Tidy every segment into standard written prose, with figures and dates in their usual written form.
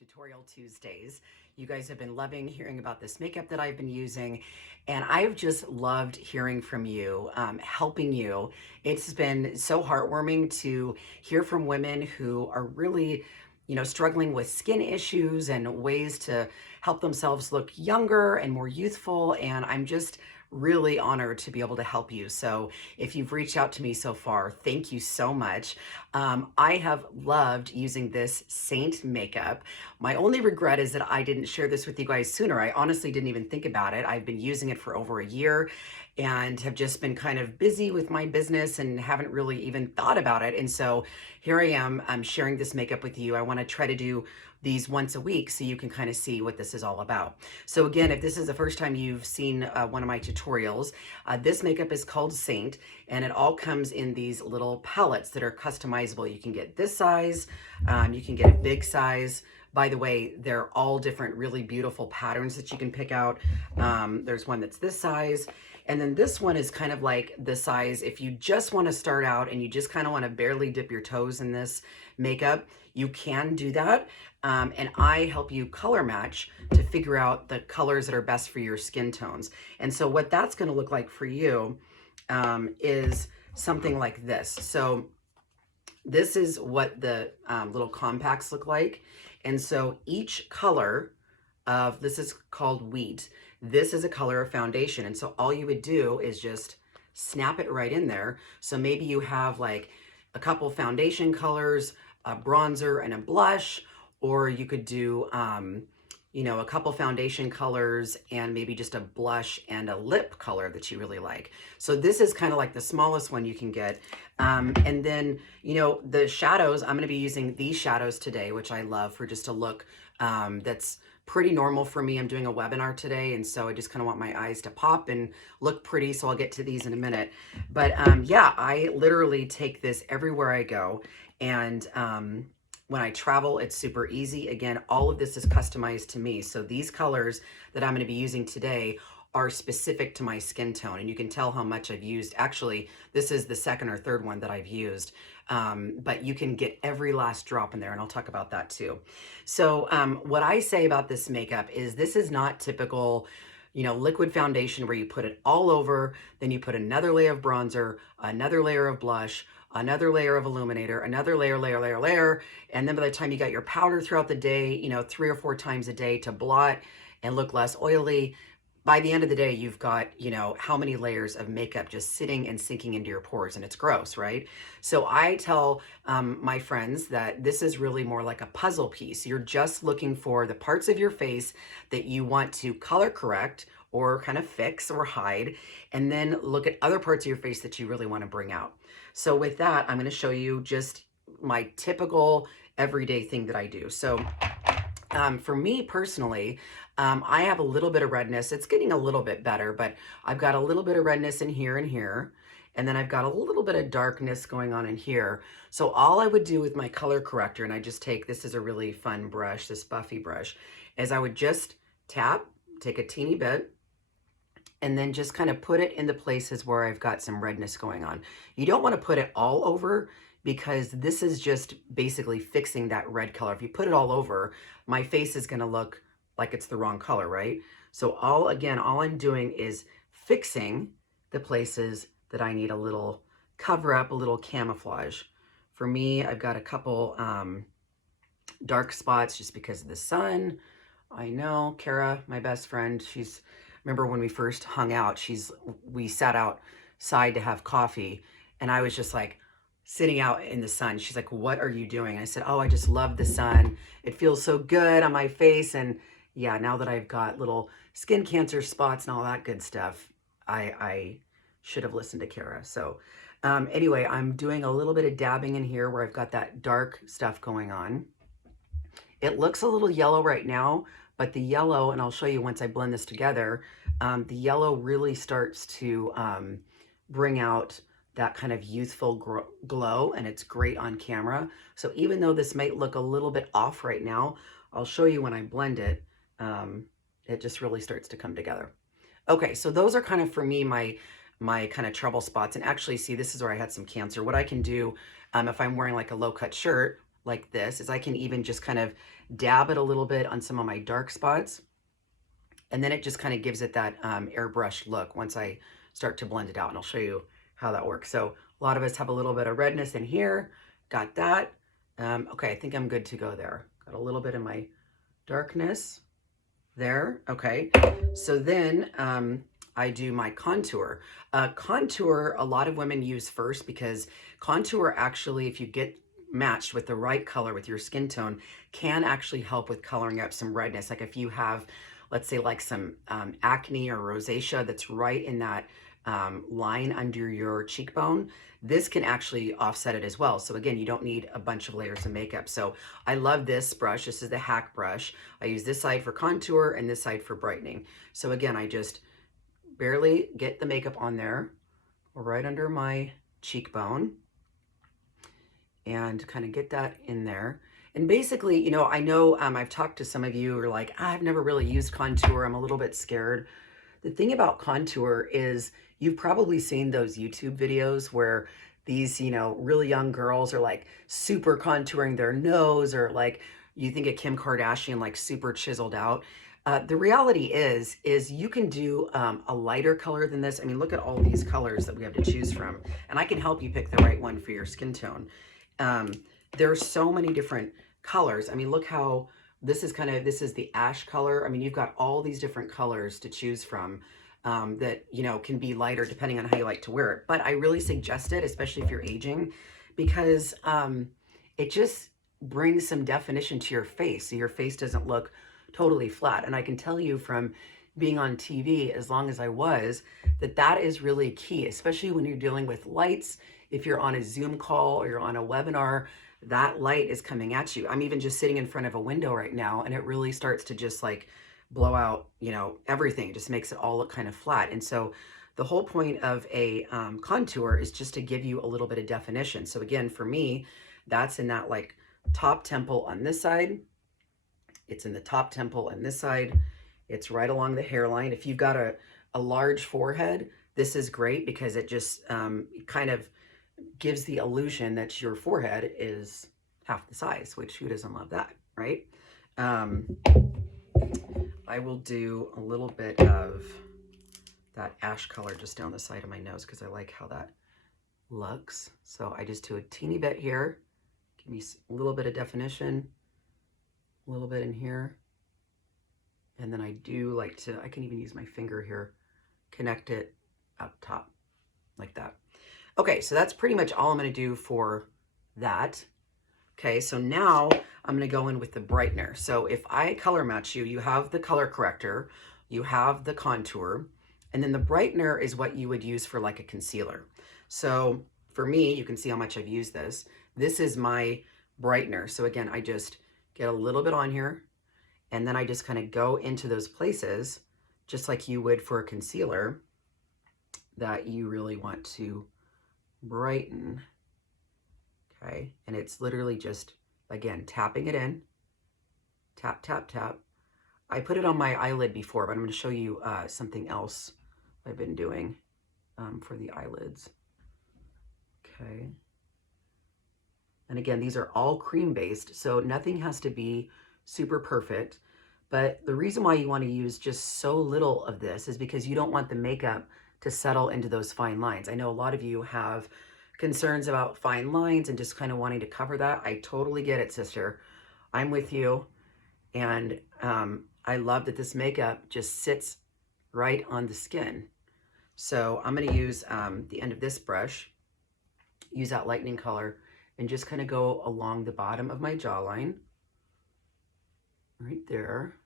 Tutorial Tuesdays. You guys have been loving hearing about this makeup that I've been using, and I've just loved hearing from you, helping you. It's been so heartwarming to hear from women who are really, struggling with skin issues and ways to help themselves look younger and more youthful. And I'm just really honored to be able to help you. So if you've reached out to me so far, thank you so much. I have loved using this SEINT makeup. My only regret is that I didn't share this with you guys sooner. I honestly didn't even think about it. I've been using it for over a year and have just been kind of busy with my business and haven't really even thought about it. And so here I am, I'm sharing this makeup with you. I want to try to do these once a week so you can kind of see what this is all about. So again, if this is the first time you've seen one of my tutorials, this makeup is called SEINT, and it all comes in these little palettes that are customizable. You can get this size, you can get a big size. By the way, they're all different, really beautiful patterns that you can pick out. There's one that's this size. And then this one is kind of like the size, if you just want to start out and you just kind of want to barely dip your toes in this makeup, you can do that. And I help you color match to figure out the colors that are best for your skin tones. And so what that's going to look like for you is something like this. So this is what the little compacts look like. And so each color of, this is called wheat. This is a color of foundation. And so all you would do is just snap it right in there. So maybe you have like a couple foundation colors, a bronzer and a blush, or you could do, a couple foundation colors and maybe just a blush and a lip color that you really like. So this is kind of like the smallest one you can get. And then, the shadows, I'm going to be using these shadows today, which I love for just a look that's pretty normal for me. I'm doing a webinar today, and so I just kind of want my eyes to pop and look pretty, so I'll get to these in a minute. But yeah, I literally take this everywhere I go, and when I travel, it's super easy. Again, all of this is customized to me. So these colors that I'm going to be using today are specific to my skin tone. And you can tell how much I've used. Actually, this is the second or third one that I've used. But you can get every last drop in there, and I'll talk about that too. So what I say about this makeup is this is not typical liquid foundation where you put it all over, then you put another layer of bronzer, another layer of blush, another layer of illuminator, another layer, and then by the time you got your powder throughout the day, 3 or 4 times a day to blot and look less oily, by the end of the day, you've got, how many layers of makeup just sitting and sinking into your pores, and it's gross, right? So I tell my friends that this is really more like a puzzle piece. You're just looking for the parts of your face that you want to color correct or kind of fix or hide, and then look at other parts of your face that you really want to bring out. So with that, I'm going to show you just my typical everyday thing that I do. So for me personally, I have a little bit of redness. It's getting a little bit better, but I've got a little bit of redness in here and here. And then I've got a little bit of darkness going on in here. So all I would do with my color corrector, and I just take, this is a really fun brush, this Buffy brush, is I would just take a teeny bit, and then just kind of put it in the places where I've got some redness going on. You don't want to put it all over, because this is just basically fixing that red color. If you put it all over, my face is going to look like it's the wrong color, right? So all I'm doing is fixing the places that I need a little cover up, a little camouflage. For me, I've got a couple dark spots just because of the sun. I know Kara, my best friend, remember when we first hung out, we sat outside to have coffee, and I was just like sitting out in the sun. She's like, "What are you doing?" I said, "Oh, I just love the sun. It feels so good on my face." And yeah, now that I've got little skin cancer spots and all that good stuff, I should have listened to Kara. So anyway, I'm doing a little bit of dabbing in here where I've got that dark stuff going on. It looks a little yellow right now, but the yellow, and I'll show you once I blend this together, the yellow really starts to bring out that kind of youthful glow, and it's great on camera. So even though this might look a little bit off right now, I'll show you when I blend it, it just really starts to come together. Okay, so those are kind of, for me, my kind of trouble spots. And actually, see, this is where I had some cancer. What I can do, if I'm wearing like a low-cut shirt, like this is I can even just kind of dab it a little bit on some of my dark spots. And then it just kind of gives it that airbrush look once I start to blend it out. And I'll show you how that works. So a lot of us have a little bit of redness in here. Got that. Okay, I think I'm good to go there. Got a little bit of my darkness there. Okay, so then I do my contour. Contour, a lot of women use first because contour actually, if you get matched with the right color with your skin tone, can actually help with coloring up some redness. Like if you have, let's say like some acne or rosacea that's right in that line under your cheekbone, this can actually offset it as well. So again, you don't need a bunch of layers of makeup. So I love this brush. This is the Hack brush. I use this side for contour and this side for brightening. So again, I just barely get the makeup on there right under my cheekbone and kind of get that in there. And basically, you know, I know I've talked to some of you who are like, I've never really used contour. I'm a little bit scared. The thing about contour is you've probably seen those YouTube videos where these, you know, really young girls are like super contouring their nose, or like you think of Kim Kardashian, like super chiseled out. The reality is you can do a lighter color than this. I mean, look at all these colors that we have to choose from, and I can help you pick the right one for your skin tone. There's so many different colors. I mean, look how this is this is the ash color. I mean, you've got all these different colors to choose from that, you know, can be lighter depending on how you like to wear it. But I really suggest it, especially if you're aging, because it just brings some definition to your face. So your face doesn't look totally flat. And I can tell you from being on TV as long as I was, that that is really key, especially when you're dealing with lights. If you're on a Zoom call or you're on a webinar, that light is coming at you. I'm even just sitting in front of a window right now, and it really starts to just like blow out, you know, everything. It just makes it all look kind of flat. And so the whole point of a contour is just to give you a little bit of definition. So again, for me, that's in that like top temple on this side. It's in the top temple on this side. It's right along the hairline. If you've got a large forehead, this is great because it just kind of gives the illusion that your forehead is half the size, which who doesn't love that, right? I will do a little bit of that ash color just down the side of my nose because I like how that looks. So I just do a teeny bit here, give me a little bit of definition, a little bit in here. And then I do like to, I can even use my finger here, connect it up top like that. Okay, so that's pretty much all I'm going to do for that. Okay, so now I'm going to go in with the brightener. So if I color match you, you have the color corrector, you have the contour, and then the brightener is what you would use for like a concealer. So for me, you can see how much I've used this. This is my brightener. So again, I just get a little bit on here, and then I just kind of go into those places, just like you would for a concealer, that you really want to brighten. Okay, and it's literally just, again, tapping it in, tap, tap, tap. I put it on my eyelid before, but I'm going to show you something else I've been doing for the eyelids. Okay. And again, these are all cream based, so nothing has to be super perfect. But the reason why you want to use just so little of this is because you don't want the makeup to settle into those fine lines. I know a lot of you have concerns about fine lines and just kind of wanting to cover that. I totally get it, sister. I'm with you. And I love that this makeup just sits right on the skin. So I'm going to use the end of this brush, use that lightning color, and just kind of go along the bottom of my jawline, right there.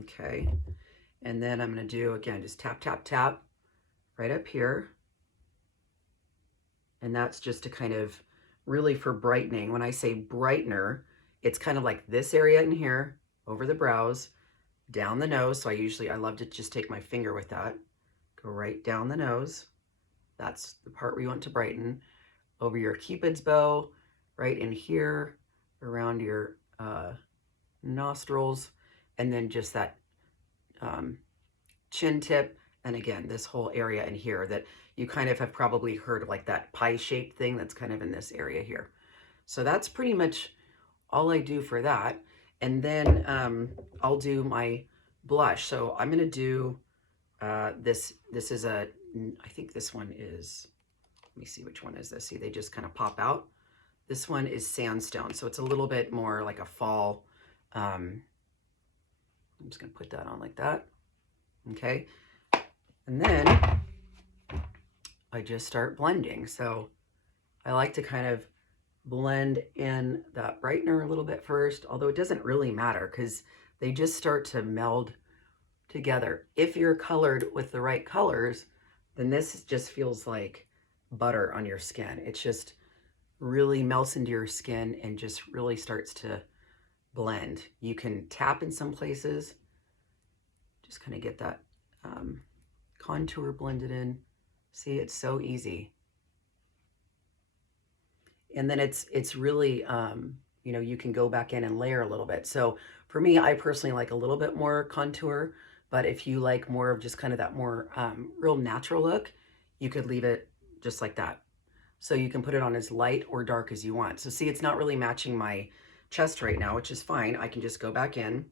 Okay. And then I'm going to do, again, just tap, tap, tap right up here. And that's just to kind of really for brightening. When I say brightener, it's kind of like this area in here, over the brows, down the nose. So I love to just take my finger with that, go right down the nose. That's the part where you want to brighten. Over your Cupid's bow, right in here, around your nostrils, and then just that chin tip, And again, this whole area in here that you kind of have probably heard of, like that pie-shaped thing that's kind of in this area here. So that's pretty much all I do for that. And then I'll do my blush. So I'm gonna do this is a, I think this one is, let me see which one is this. See, they just kind of pop out. This one is Sandstone. So it's a little bit more like a fall. I'm just gonna put that on like that. Okay. And then I just start blending. So I like to kind of blend in that brightener a little bit first, although it doesn't really matter because they just start to meld together. If you're colored with the right colors, then this just feels like butter on your skin. It just really melts into your skin and just really starts to blend. You can tap in some places, just kind of get that contour blended in. See, it's so easy. And then it's really, you know, you can go back in and layer a little bit. So for me, I personally like a little bit more contour, but if you like more of just kind of that more real natural look, you could leave it just like that. So you can put it on as light or dark as you want. So see, it's not really matching my chest right now, which is fine. I can just go back in,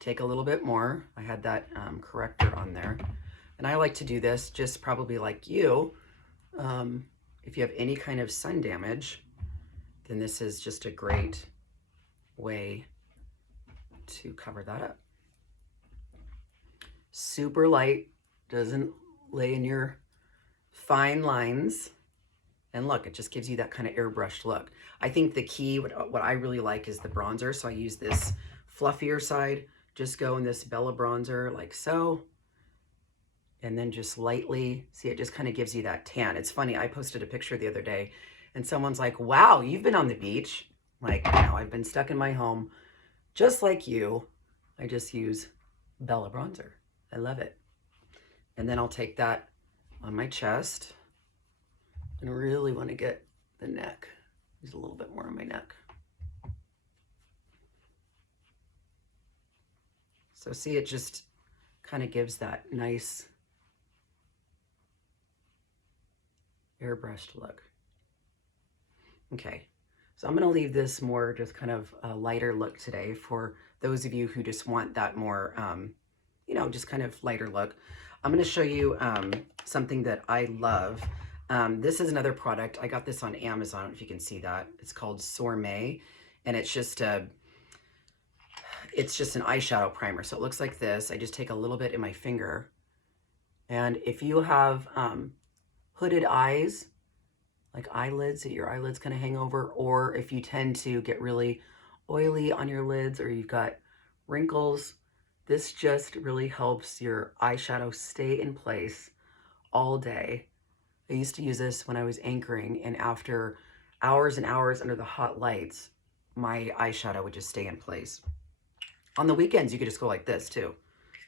take a little bit more. I had that corrector on there. And I like to do this just probably like you. If you have any kind of sun damage, then this is just a great way to cover that up. Super light, doesn't lay in your fine lines. And look, it just gives you that kind of airbrushed look. I think the key, what I really like is the bronzer. So I use this fluffier side, just go in this Bella bronzer like so. And then just lightly, see, it just kind of gives you that tan. It's funny, I posted a picture the other day and someone's like, wow, you've been on the beach. Like, no, I've been stuck in my home just like you. I just use Bella bronzer. I love it. And then I'll take that on my chest and really want to get the neck. Use a little bit more on my neck. So see, it just kind of gives that nice airbrushed look. Okay, so I'm going to leave this more just kind of a lighter look today for those of you who just want that more, you know, just kind of lighter look. I'm going to show you something that I love. This is another product. I got this on Amazon, I don't know if you can see that. It's called Sourmé, and it's just an eyeshadow primer. So it looks like this. I just take a little bit in my finger. And if you have hooded eyes, like eyelids, that your eyelids kind of hang over, or if you tend to get really oily on your lids or you've got wrinkles, this just really helps your eyeshadow stay in place all day. I used to use this when I was anchoring, and after hours and hours under the hot lights, my eyeshadow would just stay in place. On the weekends, you could just go like this too.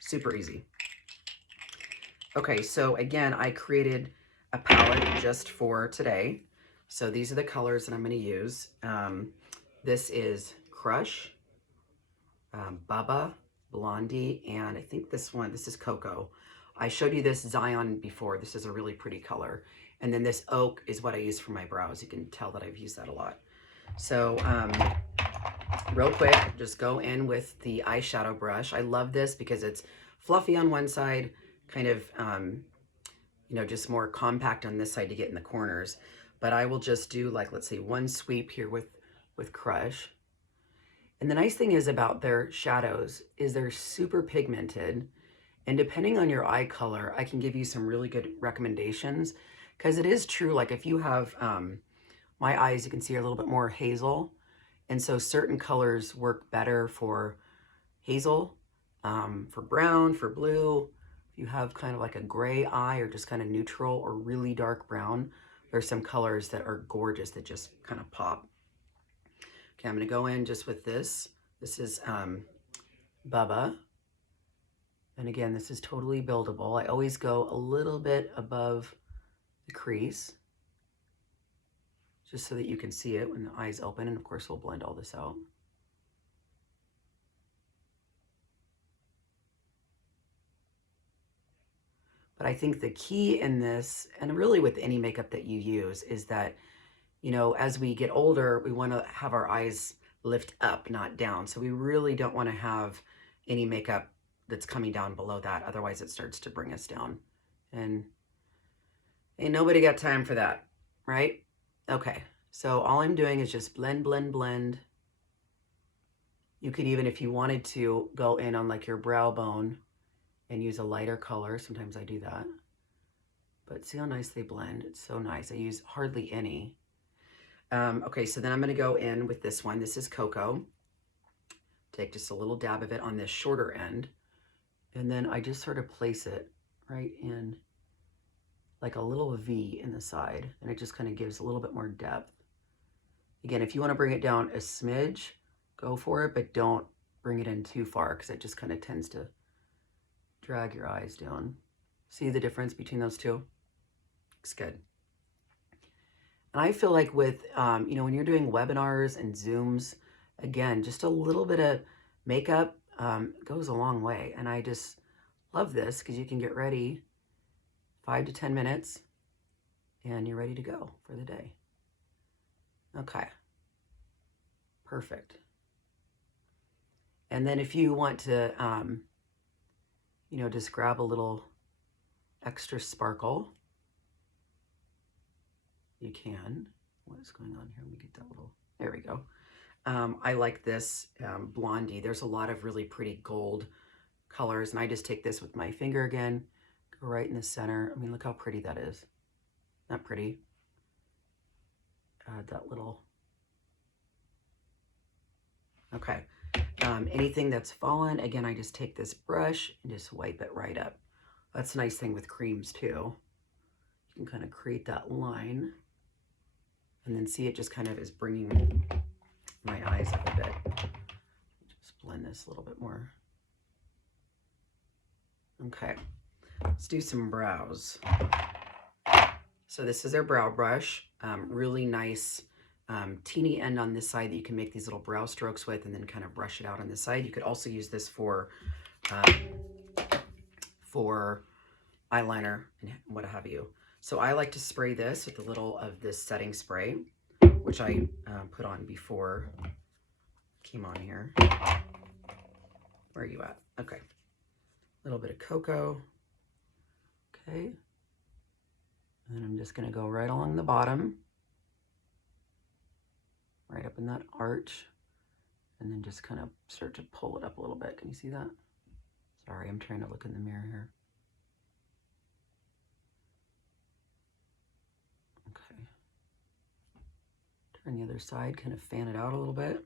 Super easy. Okay, so again, I created a palette just for today. So these are the colors that I'm going to use. This is Crush, Bubba, Blondie, and I think this is Coco. I showed you this Zion before. This is a really pretty color. And then this Oak is what I use for my brows. You can tell that I've used that a lot. So real quick, just go in with the eyeshadow brush. I love this because it's fluffy on one side, kind of, you know, just more compact on this side to get in the corners. But I will just do, like, let's say one sweep here with Crush. And the nice thing is about their shadows is they're super pigmented. And depending on your eye color, I can give you some really good recommendations. Because it is true, like if you have, my eyes, you can see are a little bit more hazel. And so certain colors work better for hazel, for brown, for blue. If you have kind of like a gray eye or just kind of neutral or really dark brown, there's some colors that are gorgeous that just kind of pop. Okay, I'm going to go in just with this. This is Bubba. And again, this is totally buildable. I always go a little bit above the crease, just so that you can see it when the eyes open. And of course, we'll blend all this out. But I think the key in this, and really with any makeup that you use, is that, you know, as we get older, we want to have our eyes lift up, not down. So we really don't want to have any makeup that's coming down below that. Otherwise it starts to bring us down. And ain't nobody got time for that, right? Okay, so all I'm doing is just blend, blend, blend. You could even, if you wanted to, go in on like your brow bone and use a lighter color. Sometimes I do that. But see how nice they blend? It's so nice. I use hardly any. Okay, so then I'm gonna go in with this one. This is Coco. Take just a little dab of it on this shorter end. And then I just sort of place it right in like a little V in the side. And it just kind of gives a little bit more depth. Again, if you want to bring it down a smidge, go for it, but don't bring it in too far because it just kind of tends to drag your eyes down. See the difference between those two? Looks good. And I feel like with, you know, when you're doing webinars and Zooms, again, just a little bit of makeup goes a long way. And I just love this because you can get ready 5 to 10 minutes and you're ready to go for the day. Okay, perfect. And then if you want to, you know, just grab a little extra sparkle, you can. What is going on here? Let me get that little, there we go. I like this Blondie. There's a lot of really pretty gold colors, and I just take this with my finger again, go right in the center. I mean, look how pretty that is. Not pretty. Add that little. Okay. Anything that's fallen, again, I just take this brush and just wipe it right up. That's a nice thing with creams too. You can kind of create that line, and then see it just kind of is bringing my eyes up a bit. Just blend this a little bit more. Okay, let's do some brows. So this is our brow brush, really nice teeny end on this side that you can make these little brow strokes with and then kind of brush it out on this side. You could also use this for eyeliner and what have you. So I like to spray this with a little of this setting spray, which I put on before I came on here. Where are you at? Okay. A little bit of Coco. Okay. And I'm just going to go right along the bottom, right up in that arch, and then just kind of start to pull it up a little bit. Can you see that? Sorry, I'm trying to look in the mirror here. Okay. Turn the other side, kind of fan it out a little bit.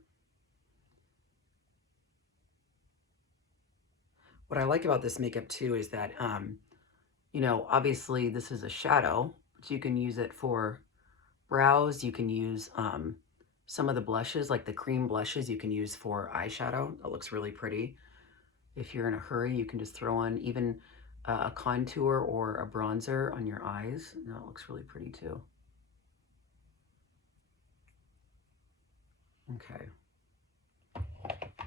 What I like about this makeup too is that, you know, obviously this is a shadow, but you can use it for brows. You can use some of the blushes, like the cream blushes, you can use for eyeshadow. That looks really pretty. If you're in a hurry, you can just throw on even a contour or a bronzer on your eyes. And that looks really pretty too. Okay.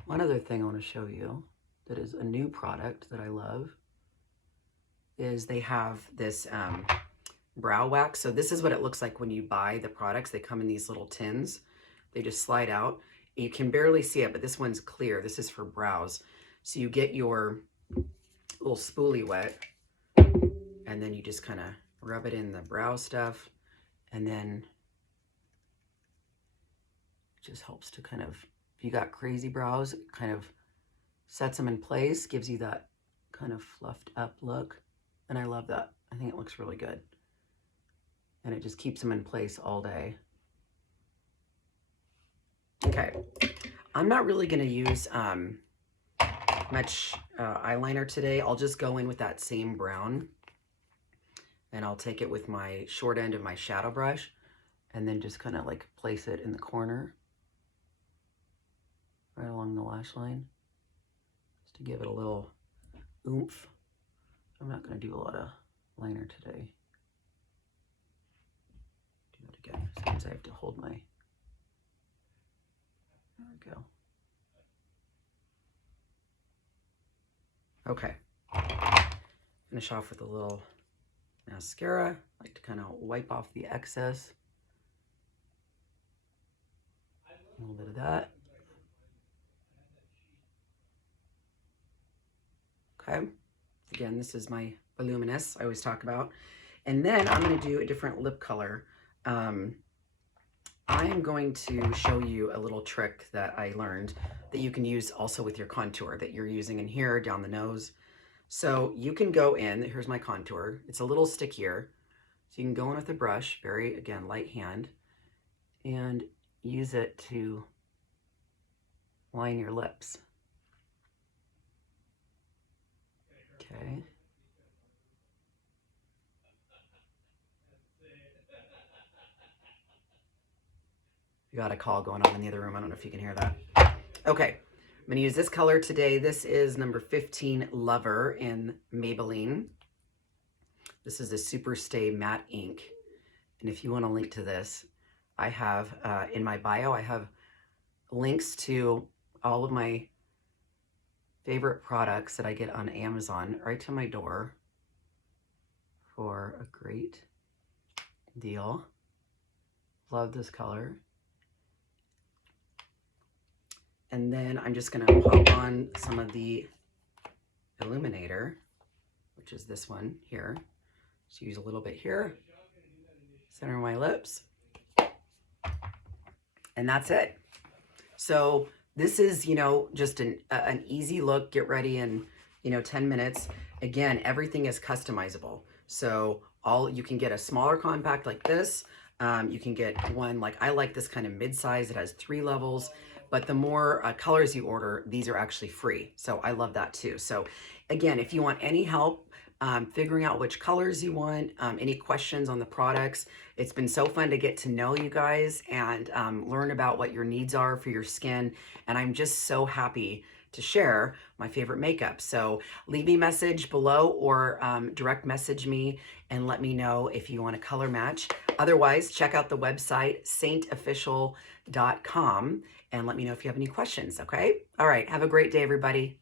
One other thing I want to show you that is a new product that I love is they have this brow wax. So this is what it looks like when you buy the products. They come in these little tins. They just slide out. You can barely see it, but this one's clear. This is for brows. So you get your little spoolie wet, and then you just kind of rub it in the brow stuff, and then it just helps to kind of, if you got crazy brows, it kind of sets them in place, gives you that kind of fluffed up look. And I love that. I think it looks really good. And it just keeps them in place all day. Okay, I'm not really gonna use much eyeliner today. I'll just go in with that same brown, and I'll take it with my short end of my shadow brush and then just kind of like place it in the corner right along the lash line, just to give it a little oomph. I'm not going to do a lot of liner today. Do that again. Sometimes I have to hold my, there we go. Okay. Finish off with a little mascara. I like to kind of wipe off the excess. A little bit of that. Okay. Again, this is my voluminous I always talk about. And then I'm going to do a different lip color. I am going to show you a little trick that I learned that you can use also with your contour that you're using in here, down the nose. So you can go in, here's my contour. It's a little stickier. So you can go in with a brush, very, again, light hand, and use it to line your lips. Okay. We got a call going on in the other room. I don't know if you can hear that. Okay, I'm gonna use this color today. This is number 15 Lover in Maybelline. This is the Super Stay Matte Ink. And if you want a link to this, I have in my bio, I have links to all of my favorite products that I get on Amazon right to my door for a great deal. Love this color. And then I'm just gonna pop on some of the illuminator, which is this one here. Just use a little bit here, center my lips, and that's it. So this is, you know, just an easy look, get ready in, you know, 10 minutes. Again, everything is customizable. So you can get a smaller compact like this. You can get one, like I like this kind of mid-size. It has 3 levels. But the more colors you order, these are actually free. So I love that too. So again, if you want any help figuring out which colors you want, any questions on the products, it's been so fun to get to know you guys and learn about what your needs are for your skin. And I'm just so happy to share my favorite makeup. So leave me a message below or direct message me and let me know if you want a color match. Otherwise, check out the website, saintofficial.com, and let me know if you have any questions, okay? All right, have a great day, everybody.